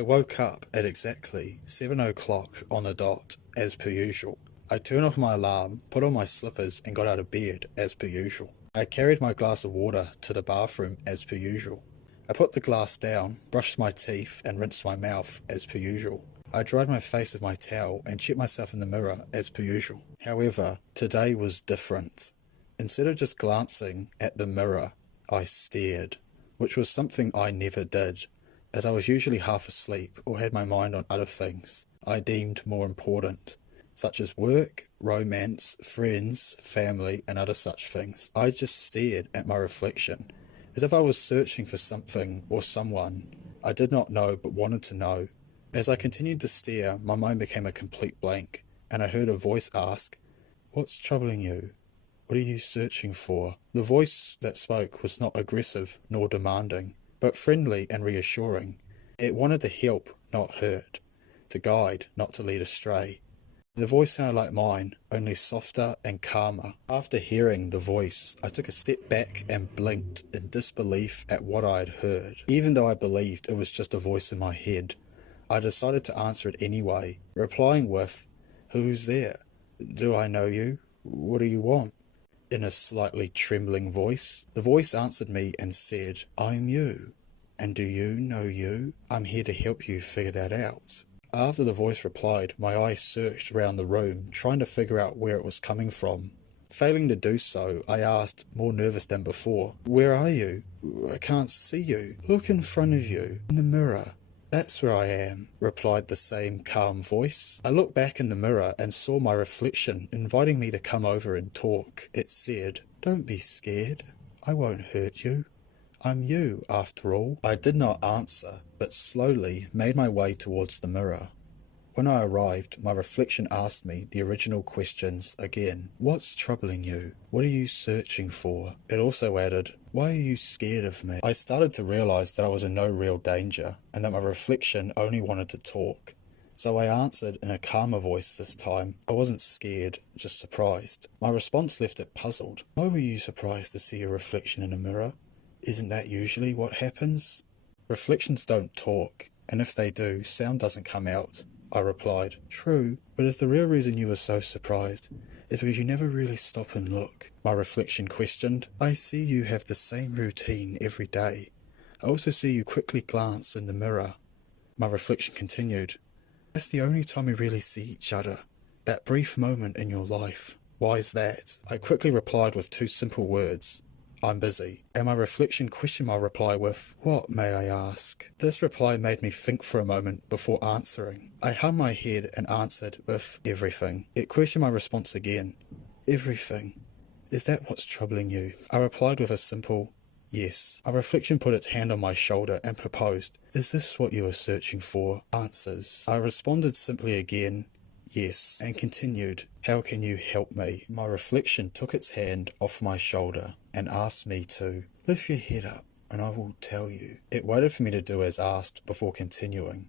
I woke up at exactly 7 o'clock on the dot, as per usual. I turned off my alarm, put on my slippers and got out of bed, as per usual. I carried my glass of water to the bathroom, as per usual. I put the glass down, brushed my teeth and rinsed my mouth, as per usual. I dried my face with my towel and checked myself in the mirror, as per usual. However, today was different. Instead of just glancing at the mirror, I stared, which was something I never did, as I was usually half asleep or had my mind on other things I deemed more important, such as work, romance, friends, family, and other such things. I just stared at my reflection, as if I was searching for something or someone I did not know but wanted to know. As I continued to stare, my mind became a complete blank, and I heard a voice ask, "What's troubling you? What are you searching for?" The voice that spoke was not aggressive nor demanding, but friendly and reassuring. It wanted to help, not hurt, to guide, not to lead astray. The voice sounded like mine, only softer and calmer. After hearing the voice, I took a step back and blinked in disbelief at what I had heard. Even though I believed it was just a voice in my head, I decided to answer it anyway, replying with, "Who's there? Do I know you? What do you want?" In a slightly trembling voice. The voice answered me and said, "I'm you. And do you know you? I'm here to help you figure that out." After the voice replied, my eyes searched around the room, trying to figure out where it was coming from. Failing to do so, I asked, more nervous than before, "Where are you? I can't see you." "Look in front of you, in the mirror. That's where I am," replied the same calm voice. I looked back in the mirror and saw my reflection inviting me to come over and talk. It said, "Don't be scared. I won't hurt you. I'm you, after all." I did not answer, but slowly made my way towards the mirror. When I arrived, my reflection asked me the original questions again. "What's troubling you? What are you searching for?" It also added, "Why are you scared of me?" I started to realize that I was in no real danger, and that my reflection only wanted to talk. So I answered in a calmer voice this time. I wasn't scared, just surprised. My response left it puzzled. "Why were you surprised to see your reflection in a mirror? Isn't that usually what happens?" "Reflections don't talk, and if they do, sound doesn't come out," I replied. "True, but is the real reason you were so surprised is because you never really stop and look?" My reflection questioned. "I see you have the same routine every day. I also see you quickly glance in the mirror." My reflection continued. "That's the only time we really see each other. That brief moment in your life. Why is that?" I quickly replied with two simple words. "I'm busy." And my reflection questioned my reply with, "What, may I ask?" This reply made me think for a moment before answering. I hung my head and answered with, "Everything." It questioned my response again. "Everything? Is that what's troubling you?" I replied with a simple, "Yes." My reflection put its hand on my shoulder and proposed, "Is this what you are searching for? Answers?" I responded simply again, "Yes," and continued, "How can you help me?" My reflection took its hand off my shoulder and asked me to lift your head up and I will tell you. It waited for me to do as asked before continuing.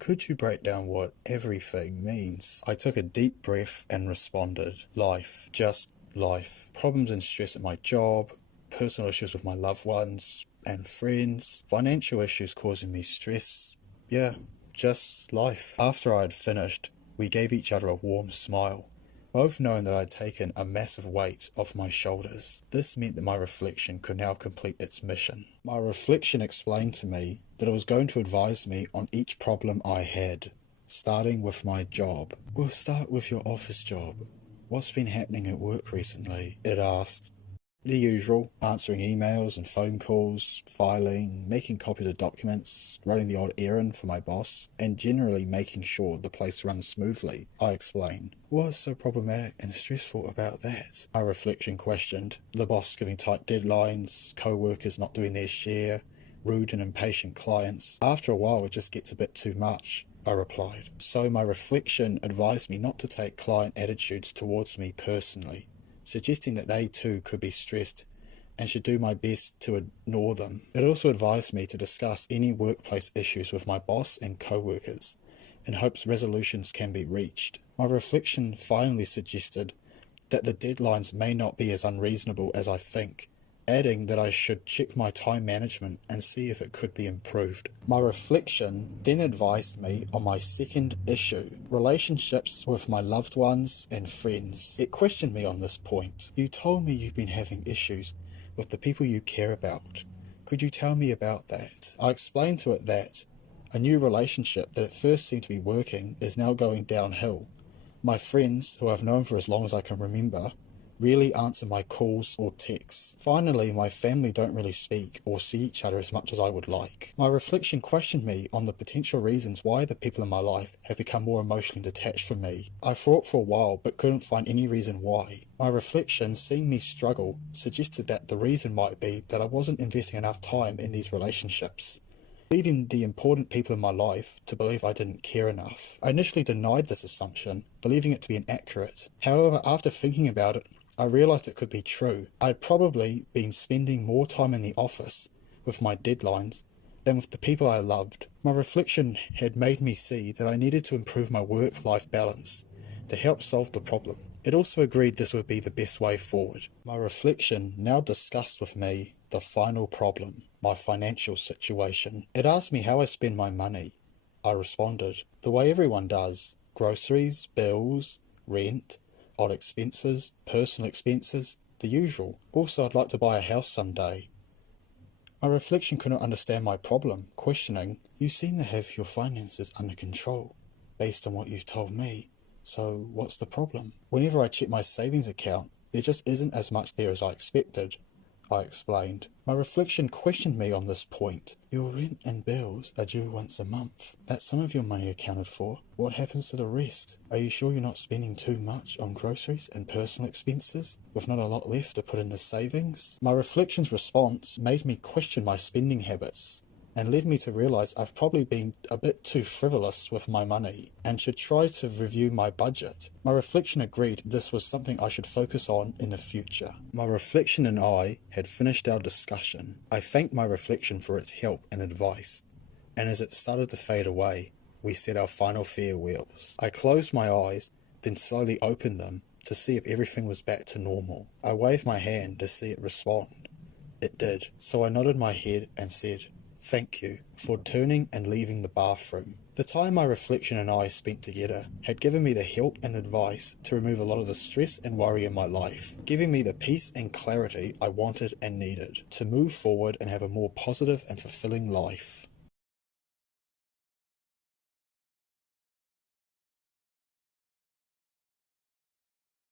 "Could you break down what everything means?" I took a deep breath and responded, "Life, just life. Problems and stress at my job, personal issues with my loved ones and friends, financial issues causing me stress. Yeah, just life." After I had finished, we gave each other a warm smile, both knowing that I had taken a massive weight off my shoulders. This meant that my reflection could now complete its mission. My reflection explained to me that it was going to advise me on each problem I had, starting with my job. "We'll start with your office job. What's been happening at work recently?" it asked. "The usual, answering emails and phone calls, filing, making copies of documents, running the odd errand for my boss, and generally making sure the place runs smoothly," I explained. "What's so problematic and stressful about that?" My reflection questioned. "The boss giving tight deadlines, co-workers not doing their share, rude and impatient clients. After a while it just gets a bit too much," I replied. So my reflection advised me not to take client attitudes towards me personally, suggesting that they too could be stressed and should do my best to ignore them. It also advised me to discuss any workplace issues with my boss and co-workers in hopes resolutions can be reached. My reflection finally suggested that the deadlines may not be as unreasonable as I think, adding that I should check my time management and see if it could be improved. My reflection then advised me on my second issue, relationships with my loved ones and friends. It questioned me on this point. You told me you've been having issues with the people you care about. Could you tell me about that? I explained to it that a new relationship that at first seemed to be working is now going downhill. My friends, who I've known for as long as I can remember, rarely answer my calls or texts. Finally, my family don't really speak or see each other as much as I would like. My reflection questioned me on the potential reasons why the people in my life have become more emotionally detached from me. I thought for a while but couldn't find any reason why. My reflection, seeing me struggle, suggested that the reason might be that I wasn't investing enough time in these relationships, leading the important people in my life to believe I didn't care enough. I initially denied this assumption, believing it to be inaccurate. However, after thinking about it, I realised it could be true. I'd probably been spending more time in the office with my deadlines than with the people I loved. My reflection had made me see that I needed to improve my work-life balance to help solve the problem. It also agreed this would be the best way forward. My reflection now discussed with me the final problem, my financial situation. It asked me how I spend my money. I responded, the way everyone does: groceries, bills, rent, odd expenses, personal expenses, the usual. Also, I'd like to buy a house someday. My reflection could not understand my problem, questioning, you seem to have your finances under control, based on what you've told me. So what's the problem? Whenever I check my savings account, there just isn't as much there as I expected, I explained. My reflection questioned me on this point. Your rent and bills are due once a month. That's some of your money accounted for. What happens to the rest? Are you sure you're not spending too much on groceries and personal expenses, with not a lot left to put in the savings? My reflection's response made me question my spending habits, and led me to realise I've probably been a bit too frivolous with my money and should try to review my budget. My reflection agreed this was something I should focus on in the future. My reflection and I had finished our discussion. I thanked my reflection for its help and advice, and as it started to fade away, we said our final farewells. I closed my eyes, then slowly opened them to see if everything was back to normal. I waved my hand to see it respond. It did, so I nodded my head and said, thank you for turning and leaving the bathroom. The time my reflection and I spent together had given me the help and advice to remove a lot of the stress and worry in my life, giving me the peace and clarity I wanted and needed to move forward and have a more positive and fulfilling life.